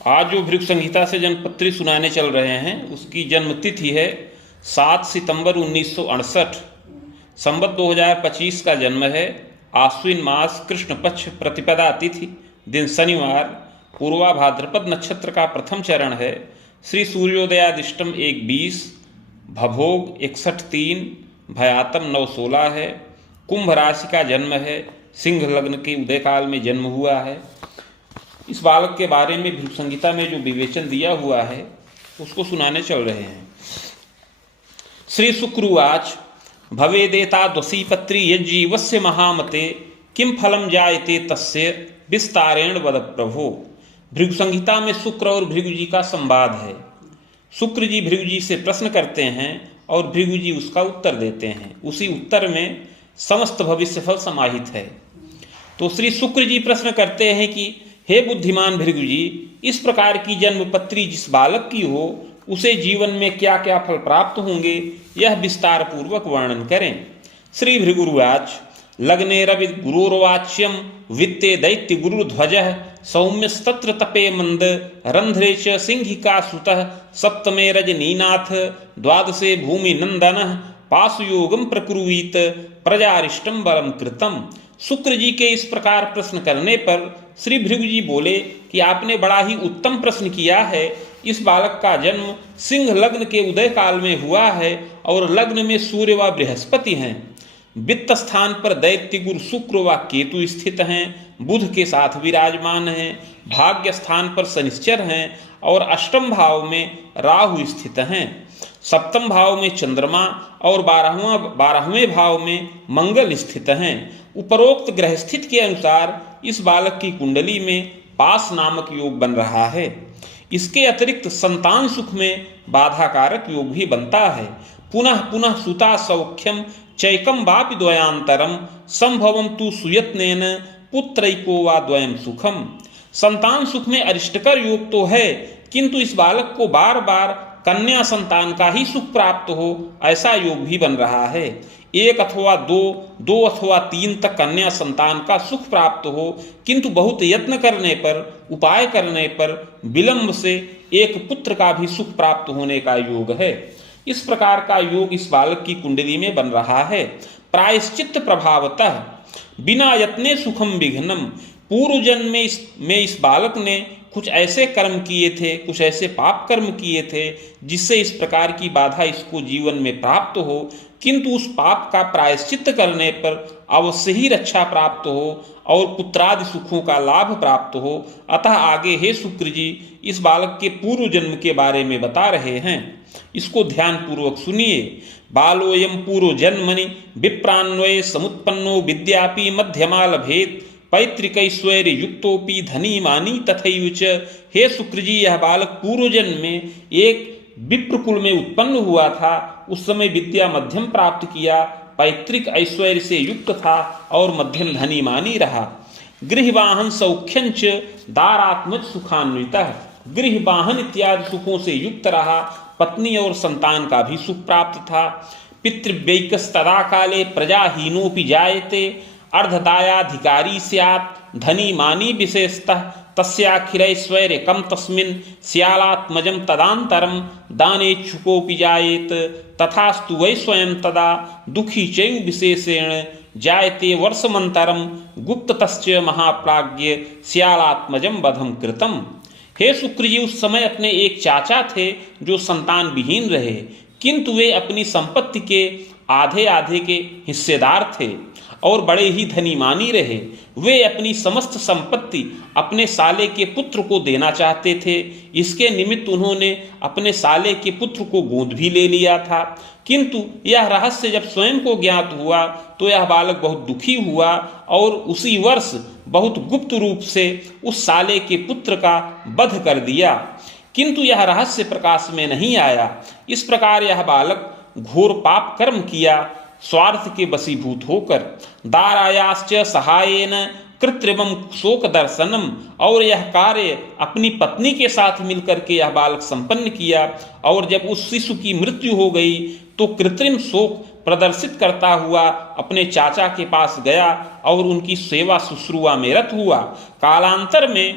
आज जो भृगु संहिता से जन्मपत्री सुनाने चल रहे हैं उसकी जन्म तिथि है 7 सितंबर 1968। संवत 2025 का जन्म है। आश्विन मास कृष्ण पक्ष प्रतिपदा तिथि, दिन शनिवार, पूर्वा भाद्रपद नक्षत्र का प्रथम चरण है। श्री सूर्योदयादिष्टम 1:20, भभोग 61:3, भयातम 9:16 है। कुंभ राशि का जन्म है। सिंह लग्न के उदय काल में जन्म हुआ है। इस बालक के बारे में भृगु संहिता में जो विवेचन दिया हुआ है उसको सुनाने चल रहे हैं। श्री शुक्रुवाच भवेदेता द्वसीपत्री यज्जीवस्य महामते किम फलम जायते तस्य विस्तारेण वद प्रभो। भृगु संहिता में शुक्र और भृगु जी का संवाद है। शुक्र जी भृगु जी से प्रश्न करते हैं और भृगु जी उसका उत्तर देते हैं। उसी उत्तर में समस्त भविष्य फल समाहित है। तो श्री शुक्र जी प्रश्न करते हैं कि हे बुद्धिमान भृगु जी, इस प्रकार की जन्मपत्री जिस बालक की हो उसे जीवन में क्या क्या फल प्राप्त होंगे, यह विस्तार पूर्वक वर्णन करें। श्री भृगुर्वाच लग्ने रवि गुरुर्वाच्यम वित्ते दैत्य गुरुध्वज सौम्यस्तत्र तपे मंद रंध्रे च सिंहिका सुतः सप्तमे रजनीनाथ द्वादशे भूमि नंदन पाशुयोगम प्रकुर्वीत प्रजारिष्टम बलम कृतम। शुक्र जी के इस प्रकार प्रश्न करने पर श्री भृगु जी बोले कि आपने बड़ा ही उत्तम प्रश्न किया है। इस बालक का जन्म सिंह लग्न के उदय काल में हुआ है और लग्न में सूर्य व बृहस्पति हैं। वित्त स्थान पर दैत्य गुरु शुक्र व केतु स्थित हैं, बुध के साथ विराजमान हैं। भाग्य स्थान पर शनिश्चर हैं और अष्टम भाव में राहु स्थित हैं। सप्तम भाव में चंद्रमा और 12वें भाव में मंगल स्थित हैं। उपरोक्त ग्रह स्थिति के अनुसार इस बालक की कुंडली में पास नामक योग बन रहा है। इसके अतिरिक्त संतान सुख में बाधाकारक योग भी बनता है। पुनः पुनः सुता सौख्यम चैकम वापि द्वयांतरम संभवम तु सुयत्नेन पुत्रैको वा द्वयम सुखम। संतान सुख में अरिष्टकर योग तो है, किंतु इस बालक को बार बार कन्या संतान का ही सुख प्राप्त हो ऐसा योग भी बन रहा है। 1 अथवा 2 अथवा 3 तक कन्या संतान का सुख प्राप्त हो, किंतु बहुत यत्न करने पर, उपाय करने पर विलंब से एक पुत्र का भी सुख प्राप्त होने का योग है। इस प्रकार का योग इस बालक की कुंडली में बन रहा है। प्रायश्चित्त प्रभावतः बिना यत्ने सुखम विघ्नम। पूर्व जन्म में इस बालक ने कुछ ऐसे कर्म किए थे, कुछ ऐसे पाप कर्म किए थे जिससे इस प्रकार की बाधा इसको जीवन में प्राप्त हो, किंतु उस पाप का प्रायश्चित्त करने पर अवश्य ही रक्षा प्राप्त हो और पुत्रादि सुखों का लाभ प्राप्त हो। अतः आगे हे शुक्र जी इस बालक के पूर्व जन्म के बारे में बता रहे हैं। इसको ध्यान पूर्वक सुनिए। बालोयम पूर्व जन्मनि विप्रान्वये समुत्पन्नो विद्यापि मध्यमा लभेत पैतृकैश्वर्य युक्तोपि धनी मानी तथैव च। हे शुक्र जी, यह बालक पूर्व जन्म में एक विप्रकुल में उत्पन्न हुआ था। उस समय विद्या मध्यम प्राप्त किया, पैतृक ऐश्वर्य से युक्त था और मध्यम धनी मानी रहा। गृहवाहन सौख्यंच दारात्मज सुखान्वितः, गृहवाहन इत्यादि सुखों से युक्त रहा। पत्नी और संतान का भी सुख प्राप्त था। पितृव्यैकस्तदा काले प्रजाहीनोपि जायते अर्धदायाधिकारी स्यात् धनी मानी विशेषतः तस्याखिरैश्वर्यकं तस्मिन् स्यालात्मजं तदान्तरं दानेच्छुकोऽपि जायेत तथास्तु वै स्वयं तदा दुखी चैव विशेषेण जायते वर्षमन्तरं गुप्ततश्च महाप्राज्ञ स्यालात्मजं वधं कृतम्। हे शुक्र जी, उस समय अपने एक चाचा थे जो संतान विहीन रहे, किंतु वे अपनी संपत्ति के आधे आधे के हिस्सेदार थे और बड़े ही धनीमानी रहे। वे अपनी समस्त संपत्ति अपने साले के पुत्र को देना चाहते थे। इसके निमित्त उन्होंने अपने साले के पुत्र को गोद भी ले लिया था, किंतु यह रहस्य जब स्वयं को ज्ञात हुआ तो यह बालक बहुत दुखी हुआ और उसी वर्ष बहुत गुप्त रूप से उस साले के पुत्र का वध कर दिया, किंतु यह रहस्य प्रकाश में नहीं आया। इस प्रकार यह बालक घोर पाप कर्म किया, स्वार्थ के वशीभूत होकर। दारायाश्च सहायेन कृत्रिमं शोक दर्शनम, और यह कार्य अपनी पत्नी के साथ मिलकर के यह बालक संपन्न किया। और जब उस शिशु की मृत्यु हो गई तो कृत्रिम शोक प्रदर्शित करता हुआ अपने चाचा के पास गया और उनकी सेवा शुश्रूषा में रत हुआ। कालांतर में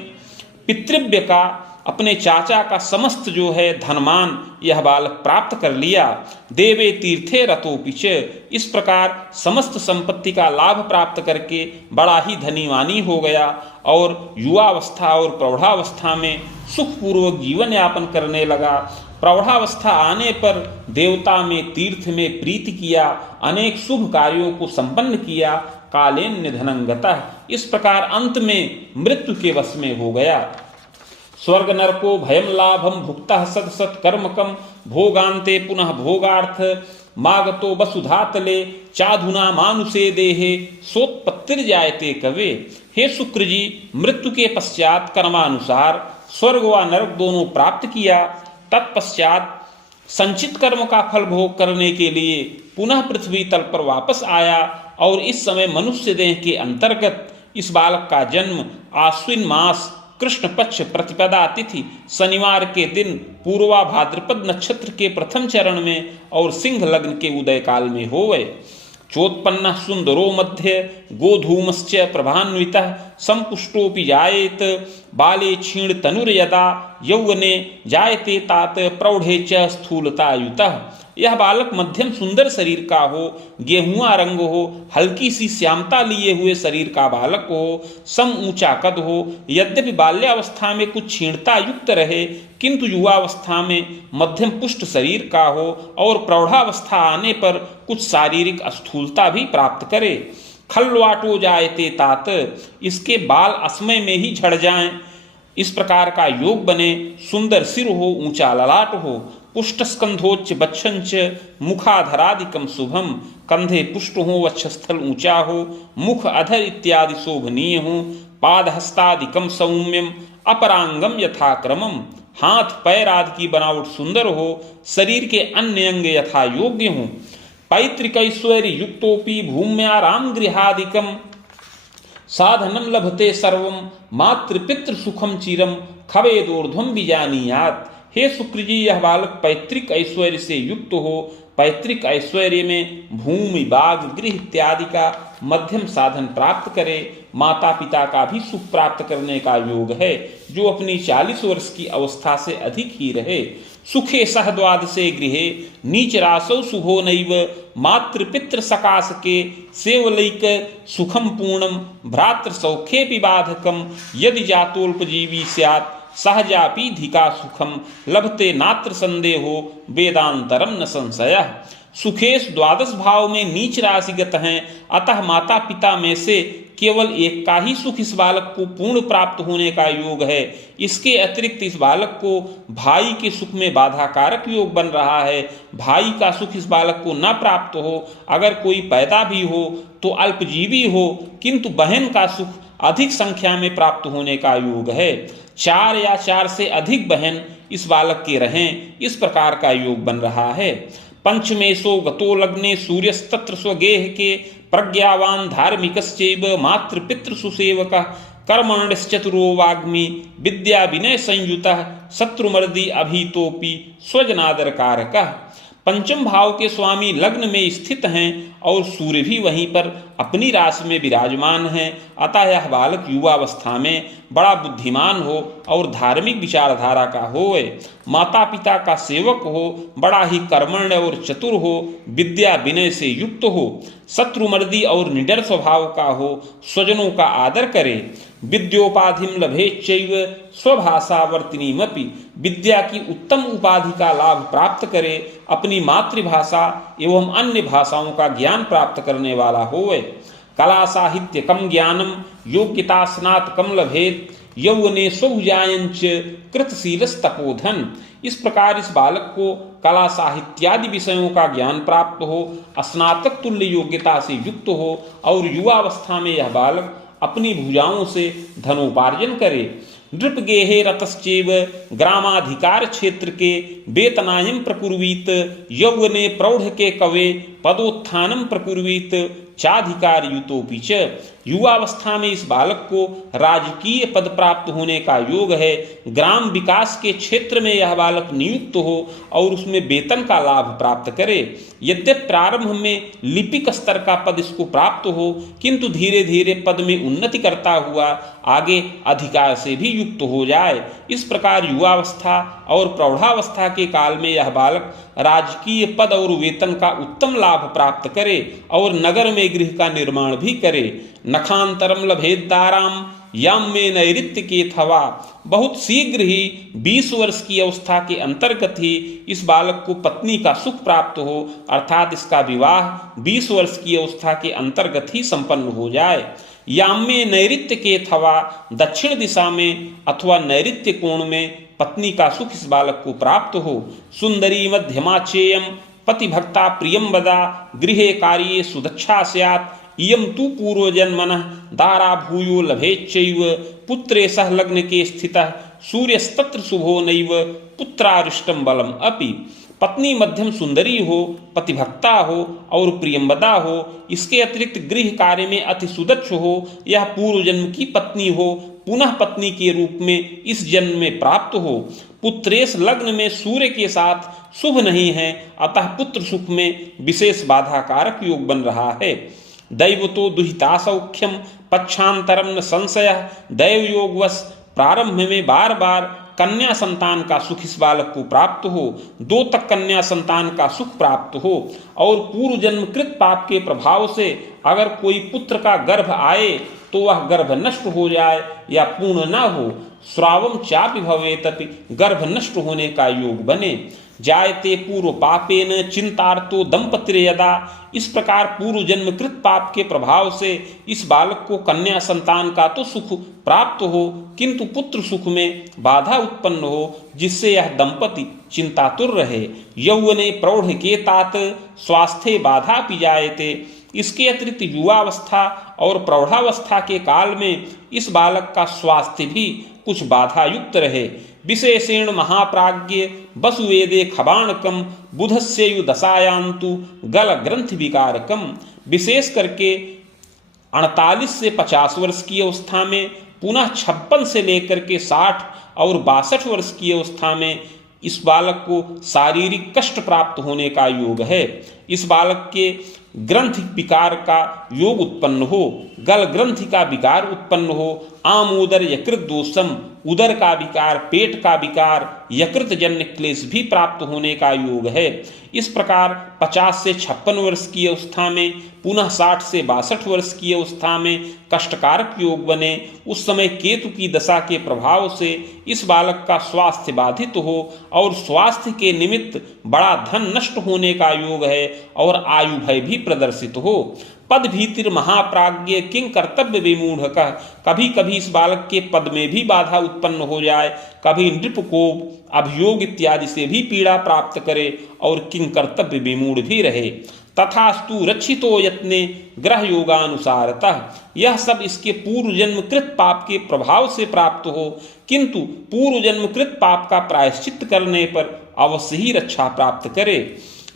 पितृव्य का अपने चाचा का समस्त जो है धनमान यह बालक प्राप्त कर लिया। देवे तीर्थे रतो पिच, इस प्रकार समस्त संपत्ति का लाभ प्राप्त करके बड़ा ही धनीवानी हो गया और युवावस्था और प्रौढ़ावस्था में सुखपूर्वक जीवन यापन करने लगा। प्रौढ़ावस्था आने पर देवता में तीर्थ में प्रीति किया, अनेक शुभ कार्यों को संपन्न किया। कालेन निधनं गतः, इस प्रकार अंत में मृत्यु के वश में हो गया। स्वर्ग नरको भयम लाभम भुक्तः सत सत कर्मकम भोगान्ते पुनः भोगार्थ मागतो वसुधातले चाधुना मानुषे देहे सोत्पत्तिर्जायते कवे। हे शुक्र जी, मृत्यु के पश्चात कर्मानुसार स्वर्ग व नरक दोनों प्राप्त किया। तत्पश्चात संचित कर्म का फल भोग करने के लिए पुनः पृथ्वी तल पर वापस आया और इस समय मनुष्य देह के अंतर्गत इस बालक का जन्म आश्विन मास कृष्ण पक्ष प्रतिपदा तिथि शनिवार के दिन पूर्वा भाद्रपद नक्षत्र के प्रथम चरण में और सिंह लग्न के उदय काल में होवे। चोत्पन्न सुंदरो मध्य गोधूमश्च प्रभान्वितः संपुष्टोपि जायेत बाले क्षीण तनुर यदा यौवने जायते तात प्रौढ़े च स्थूलतायुतः। यह बालक मध्यम सुंदर शरीर का हो, गेहुआ रंग हो, हल्की सी श्यामता लिए हुए शरीर का बालक हो, सम ऊंचा कद हो। यद्यपि बाल्यावस्था में कुछ क्षीणता युक्त रहे किंतु युवावस्था में मध्यम पुष्ट शरीर का हो और प्रौढ़ावस्था आने पर कुछ शारीरिक स्थूलता भी प्राप्त करे। खल्वाटो जायते तात, इसके बाल असमय में ही झड़ जाएं, इस प्रकार का योग बने। सुंदर सिर हो, ऊंचा ललाट हो, पुष्टस्कंधोच्च बच्छंच मुखाधरादिकम शुभम, कंधे पुष्ट हो, वक्षस्थल ऊंचा हो, मुख अधर इत्यादि शोभनीय हो, पादहस्तादिकम सौम्यम अपरांगम यथाक्रमम, हाथ पैर आदि की बनावट सुंदर हो, शरीर के अन्य अंग यथा योग्य हो। पैतृक ऐश्वर्य युक्तोपि भूम्याराम गृहादिकम साधनम लभते सर्वम मातृपितृ सुखम चिरम खवेदोर्ध्वम विजानीयात। हे शुक्र जी, यह बालक पैतृक ऐश्वर्य से युक्त हो, पैतृक ऐश्वर्य में भूमि बाग गृह इत्यादि का मध्यम साधन प्राप्त करे। माता पिता का भी सुख प्राप्त करने का योग है, जो अपनी 40 वर्ष की अवस्था से अधिक ही रहे। सुखे सह द्वादशे गृहे नीच रासौ शुभो नैव मातृपितृ सकाश के सेवलैक सुखम पूर्णम भ्रातृ सौख्ये बाधकम यदि जातोल्पजीवी स्यात् सहजापि धिका सुखम लभते नात्र संदेहो वेदांतरम न संशयः। सुखेश द्वादश भाव में नीच राशिगत हैं, अतः माता पिता में से केवल एक का ही सुख इस बालक को पूर्ण प्राप्त होने का योग है। इसके अतिरिक्त इस बालक को भाई के सुख में बाधा कारक योग बन रहा है। भाई का सुख इस बालक को न प्राप्त हो, अगर कोई पैदा भी हो तो अल्पजीवी हो, किंतु बहन का सुख अधिक संख्या में प्राप्त होने का योग है। 4 या 4 से अधिक बहन इस बालक के रहें, इस प्रकार का योग बन रहा है। पंचमेशो गतो लग्ने सूर्यस्तत्र स्वगेह के प्रज्ञावान धार्मिकश्चैव मातृपितृ सुसेवक कर्मण्यश्चतुरो वाग्मी विद्या विनय संयुतः शत्रुमर्दी अभीतोपि स्वजनादर कारकः। पंचम भाव के स्वामी लग्न में स्थित हैं और सूर्य भी वहीं पर अपनी राशि में विराजमान हैं, अतः यह बालक युवावस्था में बड़ा बुद्धिमान हो और धार्मिक विचारधारा का होए, माता पिता का सेवक हो, बड़ा ही कर्मण्य और चतुर हो, विद्या विनय से युक्त हो, शत्रुमर्दी और निडर स्वभाव का हो, स्वजनों का आदर करे, विद्योपाधिम लभेच्चैव स्वभाषावर्तिनीमपि, विद्या की उत्तम उपाधि का लाभ प्राप्त करे, अपनी मातृभाषा एवं अन्य भाषाओं का ज्ञान प्राप्त करने वाला होवे। कला साहित्य कम ज्ञानम योग्यता स्नात कम लभेत यौवने स्वभुजायंच कृतशीलस तपोधन। इस प्रकार इस बालक को कला साहित्यादि विषयों का ज्ञान प्राप्त हो, स्नातक तुल्य योग्यता से युक्त हो और युवावस्था में यह बालक अपनी भुजाओं से धनोपार्जन करे। नृप गेहे रतश्चैव ग्रामाधिकार क्षेत्र के वेतनायम प्रकुर्वीत यौवने प्रौढ़ के कवे पदोत्थानम प्रकुर्वीत चाधिकार युतोपि च। युवावस्था में इस बालक को राजकीय पद प्राप्त होने का योग है। ग्राम विकास के क्षेत्र में यह बालक नियुक्त हो और उसमें वेतन का लाभ प्राप्त करे। यद्यपि प्रारंभ में लिपिक स्तर का पद इसको प्राप्त हो, किंतु धीरे धीरे पद में उन्नति करता हुआ आगे अधिकार से भी युक्त हो जाए। इस प्रकार युवावस्था और प्रौढ़ावस्था के काल में यह बालक राजकीय पद और वेतन का उत्तम लाभ प्राप्त करे और नगर में गृह का निर्माण भी करे। नखांतरम लभेदाराम याम में नैऋत्य के थवा। बहुत शीघ्र ही 20 वर्ष की अवस्था के अंतर्गत ही इस बालक को पत्नी का सुख प्राप्त हो, अर्थात इसका विवाह 20 वर्ष की अवस्था के अंतर्गत ही संपन्न हो जाए। याम में नैऋत्य के थवा, दक्षिण दिशा में अथवा नैऋत्य कोण में पत्नी का सुख इस बालक को प्राप्त हो। सुंदरी मध्यमाचेयम पतिभक्ता प्रियम वदा गृहे कार्ये सुदक्षा स्यात् इयम तु पूर्वजन्मनः दारा भूयो लभेच्चैव पुत्रे सह लग्न के स्थितः सूर्यस्तत्र शुभो नैव पुत्रारिष्टम बलम अपि। पत्नी मध्यम सुंदरी हो, पतिभक्ता हो और प्रियंवदा हो, इसके अतिरिक्त गृह कार्य में अति सुदक्ष हो, यह पूर्व जन्म की पत्नी हो, पुनः पत्नी के रूप में इस जन्म में प्राप्त हो। पुत्रेश लग्न में सूर्य के साथ शुभ नहीं है, अतः पुत्र सुख में विशेष बाधाकारक योग बन रहा है। दैवतो दुहिता सौख्यम पक्षांतरम न संशय। दैव योगवश प्रारंभ में बार बार कन्या संतान का सुख इस बालक को प्राप्त हो, 2 तक कन्या संतान का सुख प्राप्त हो और पूर्व जन्मकृत पाप के प्रभाव से अगर कोई पुत्र का गर्भ आए तो वह गर्भ नष्ट हो जाए या पूर्ण न हो। श्रावम चापि भवेतपि, गर्भ नष्ट होने का योग बने। जायते पूर्व पापेन चिंतार्तो दंपति यदा। इस प्रकार पूर्व जन्मकृत पाप के प्रभाव से इस बालक को कन्या संतान का तो सुख प्राप्त हो, किंतु पुत्र सुख में बाधा उत्पन्न हो, जिससे यह दंपति चिंतातुर रहे। यौवने प्रौढ़ के तात स्वास्थ्य बाधा पि जायते। इसके अतिरिक्त युवावस्था और प्रौढ़ावस्था के काल में इस बालक का स्वास्थ्य भी कुछ बाधा युक्त रहे। विशेषेण महाप्राज्ञ वसुवेदे खबाणकम बुधस्यु दशायांतु गल ग्रंथि विकारकम। विशेष करके 48 से 50 वर्ष की अवस्था में, पुनः 56 से लेकर के 60 और 62 वर्ष की अवस्था में इस बालक को शारीरिक कष्ट प्राप्त होने का योग है। इस बालक के ग्रंथ विकार का योग उत्पन्न हो, गल ग्रंथि का विकार उत्पन्न हो, आमोदर यकृत दोषम, उदर का विकार, पेट का विकार, यकृत जन्य क्लेश भी प्राप्त होने का योग है। इस प्रकार 50 से 56 वर्ष की अवस्था में, पुनः 60 से 62 वर्ष की अवस्था में कष्टकारक योग बने। उस समय केतु की दशा के प्रभाव से इस बालक का स्वास्थ्य बाधित हो और स्वास्थ्य के निमित्त बड़ा धन नष्ट होने का योग है और आयु भय भी प्रदर्शित हो। पद भीतिर महाप्राज्ञ किंग कर्तव्य विमूढ़ का। कभी कभी इस बालक के पद में भी बाधा उत्पन्न हो जाए, कभी नृपकोप, अभियोग इत्यादि से भी पीड़ा प्राप्त करे और किंग कर्तव्य विमूढ़ भी रहे। तथास्तु रक्षितो यत्ने ग्रह योगानुसारतः। यह सब इसके पूर्व जन्मकृत पाप के प्रभाव से प्राप्त हो, किंतु पूर्व जन्मकृत पाप का प्रायश्चित करने पर अवश्य ही रक्षा प्राप्त करे।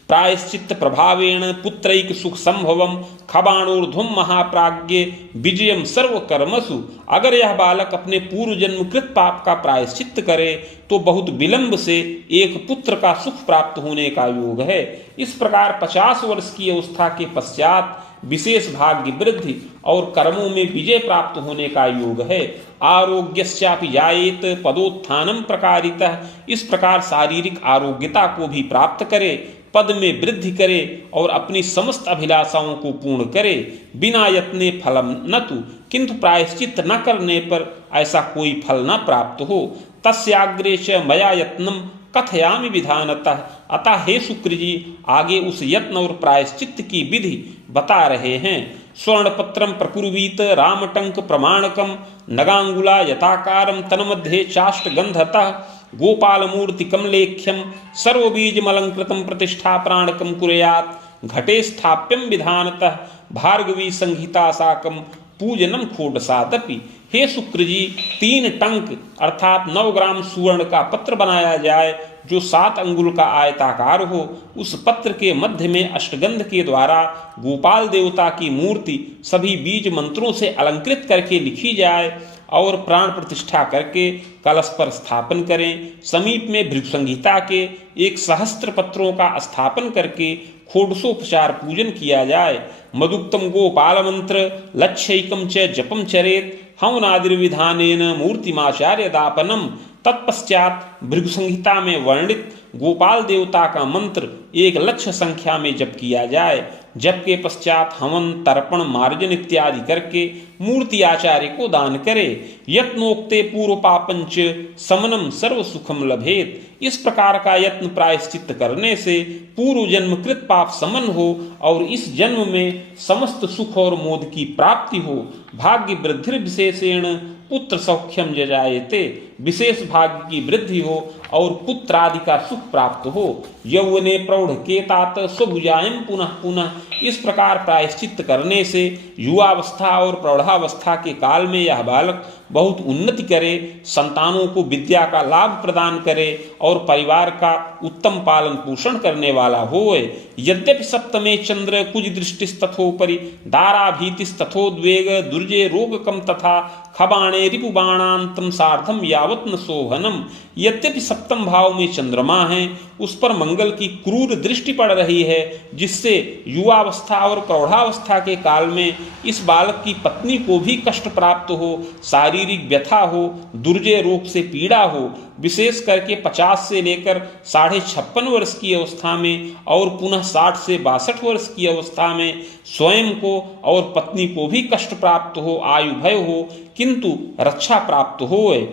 प्रायश्चित प्रभावेण पुत्रैक सुख संभवम खबाणोर्ध्वम महाप्राज्ञ विजयम सर्व कर्मसु। अगर यह बालक अपने पूर्व जन्मकृत पाप का प्रायश्चित करे तो बहुत विलंब से एक पुत्र का सुख प्राप्त होने का योग है। इस प्रकार 50 वर्ष की अवस्था के पश्चात विशेष भाग्य वृद्धि और कर्मों में विजय प्राप्त होने का योग है। आरोग्यश्चापि जायेत पदोत्थानम प्रकारितः। इस प्रकार शारीरिक आरोग्यता को भी प्राप्त करे, पद में वृद्धि करे और अपनी समस्त अभिलाषाओं को पूर्ण करे। बिना यत्ने फलम न तु, किंतु प्रायश्चित न करने पर ऐसा कोई फल न प्राप्त हो। तस्याग्रे च मया यत्नम कथयामि विधानतः। अतः हे शुक्र जी, आगे उस यत्न और प्रायश्चित की विधि बता रहे हैं। स्वर्णपत्रम प्रकुर्वीत रामटंक प्रमाणकम नगांगुला यथाकारम तन्मध्ये चाष्ट गंधतः गोपालमूर्ति कमलेख्यम सर्वबीजमलंकृतम प्रतिष्ठाप्राणकम कुर्यात् घटे स्थाप्यम विधानतः भार्गवी संहिता साकम पूजनम खोडसादपि। हे शुक्र जी, 3 टंक अर्थात 9 ग्राम सुवर्ण का पत्र बनाया जाए, जो 7 अंगुल का आयताकार हो, उस पत्र के मध्य में अष्टगंध के द्वारा गोपाल देवता की मूर्ति सभी बीज मंत्रों से अलंकृत करके लिखी जाए और प्राण प्रतिष्ठा करके कलश पर स्थापन करें। समीप में भृगु संहिता के 1 सहस्त्र पत्रों का स्थापन करके षोडशोपचार पूजन किया जाए। मदुक्तम गोपाल मंत्र लक्ष्यैकम च जपम चरेत हवनादिर्विधानेन मूर्तिमाचार्य दापनम। तत्पश्चात भृगु संहिता में वर्णित गोपाल देवता का मंत्र 1 लक्ष संख्या में जप किया जाए। जप के पश्चात हवन, तर्पण, मार्जन इत्यादि करके मूर्ति आचार्य को दान करे। यत्नोक्ते पूर्व पापंच समनम सर्व सुखम लभेत। इस प्रकार का यत्न प्रायश्चित करने से पूर्व जन्म कृत पाप समन हो और इस जन्म में समस्त सुख और मोद की प्राप्ति हो। भाग्य वृद्धि विशेषेण पुत्र सौख्यम जजायते। विशेष भाग्य की वृद्धि हो और पुत्र आदि का सुख प्राप्त हो। यौवने प्रौढ़ केतात स्वभुजायम पुनः पुनः। इस प्रकार प्रायश्चित करने से युवावस्था और प्रौढ़ावस्था के काल में यह बालक बहुत उन्नति करे, संतानों को विद्या का लाभ प्रदान करे और परिवार का उत्तम पालन पोषण करने वाला होए। यद्यपि सप्तमे चंद्र कुज दृष्टिस्तथोपरि दाराभीतिस्तथोद्वेग दुर्जे रोगकम तथा खबाणे रिपुबाणांतम सार्धम यावत न शोभनम। यद्यपि सप्तम भाव में चंद्रमा है, उस पर मंगल की क्रूर दृष्टि पड़ रही है, जिससे युवावस्था और प्रौढ़ावस्था के काल में इस बालक की पत्नी को भी कष्ट प्राप्त हो, शारीरिक व्यथा हो, दुर्जय रोग से पीड़ा हो। विशेष करके 50 से लेकर 56.5 वर्ष की अवस्था में और पुनः 60 से 62 वर्ष की अवस्था में स्वयं को और पत्नी को भी कष्ट प्राप्त हो, आयु भय हो, किंतु रक्षा प्राप्त होए।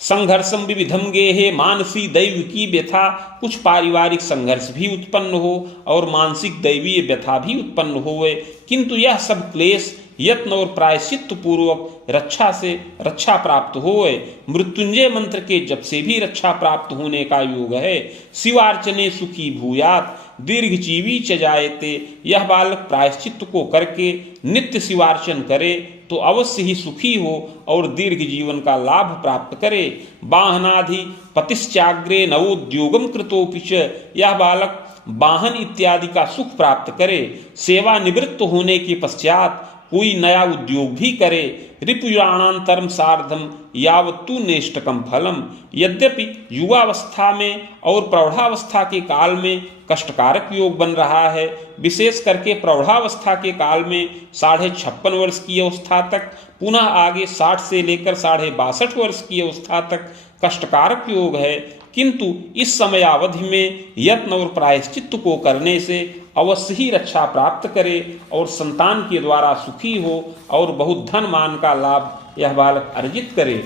संघर्षम विविधम गेहे मानसी दैव की व्यथा। कुछ पारिवारिक संघर्ष भी उत्पन्न हो और मानसिक दैवीय व्यथा भी उत्पन्न होवे, किंतु यह सब क्लेश यत्न और प्रायश्चित पूर्वक रक्षा प्राप्त होए। मृत्युंजय मंत्र के जप से भी रक्षा प्राप्त होने का योग है। शिवार्चने सुखी भूयात दीर्घजीवी च जायते। यह बालक प्रायश्चित को करके नित्य शिवार्चन करे तो अवश्य ही सुखी हो और दीर्घ जीवन का लाभ प्राप्त करे। वाहनाधि पतिश्चाग्रे नवोद्योगम कृतोपि च। यह बालक वाहन इत्यादि का सुख प्राप्त करे। सेवा निवृत्त होने के पश्चात कोई नया उद्योग भी करे। रिपुराणांतरम सार्धम यावत्तु नेष्टकम फलम। यद्यपि युवावस्था में और प्रौढ़ावस्था के काल में कष्टकारक योग बन रहा है, विशेष करके प्रौढ़ावस्था के काल में 56.5 वर्ष की अवस्था तक, पुनः आगे 60 से लेकर 62.5 वर्ष की अवस्था तक कष्टकारक योग है, किंतु इस समय अवधि में यत्न और प्रायश्चित को करने से अवश्य ही रक्षा प्राप्त करे और संतान के द्वारा सुखी हो और बहुत धन मान का लाभ यह बालक अर्जित करे।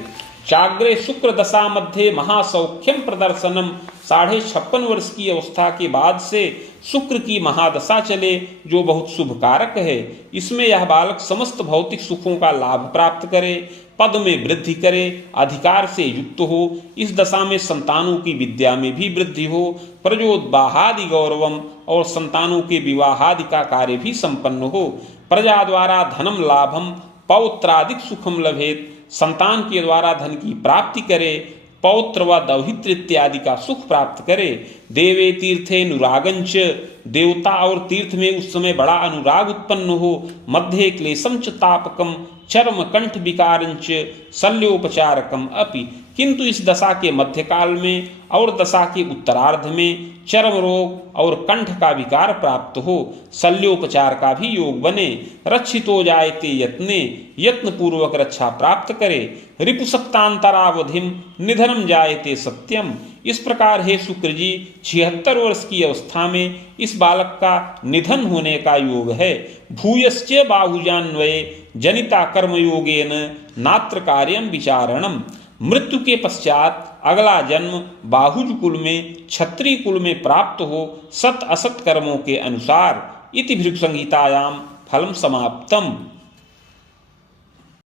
चाग्रे शुक्र दशा मध्य महासौख्यम प्रदर्शनम। 56.5 वर्ष की अवस्था के बाद से शुक्र की महादशा चले, जो बहुत शुभ कारक है। इसमें यह बालक समस्त भौतिक सुखों का लाभ प्राप्त करे, पद में वृद्धि करे, अधिकार से युक्त हो। इस दशा में संतानों की विद्या में भी वृद्धि हो, प्रजोद्वाहादि गौरवम और संतानों के विवाहादि का कार्य भी संपन्न हो। प्रजा द्वारा धनम लाभम पौत्रादिक सुखम लभेत। संतान के द्वारा धन की प्राप्ति करे, पौत्र व दौहित्र इत्यादि का सुख प्राप्त करे। देवे तीर्थे अनुरागंच। देवता और तीर्थ में उस समय बड़ा अनुराग उत्पन्न हो। मध्य क्लेशम च तापकम चर्म कंठ विकारंच शल्योपचारकम अपि। किंतु इस दशा के मध्यकाल में और दशा के उत्तरार्ध में चर्म रोग और कंठ का विकार प्राप्त हो, शल्योपचार का भी योग बने। रक्षितो जायते यत्ने। यत्न पूर्वक रक्षा प्राप्त करे। रिपुसप्तांतरावधिम निधनम जायते सत्यम। इस प्रकार हे शुक्र जी 76 वर्ष की अवस्था में इस बालक का निधन होने का योग है। भूयश्च बाहुजान्वये जनिता कर्मयोगेन नात्र कार्यम विचारणम। मृत्यु के पश्चात अगला जन्म बाहुज कुल में क्षत्रिय कुल में प्राप्त हो, सत असत कर्मों के अनुसार। इति भृगु संहितायाम फलम समाप्तम।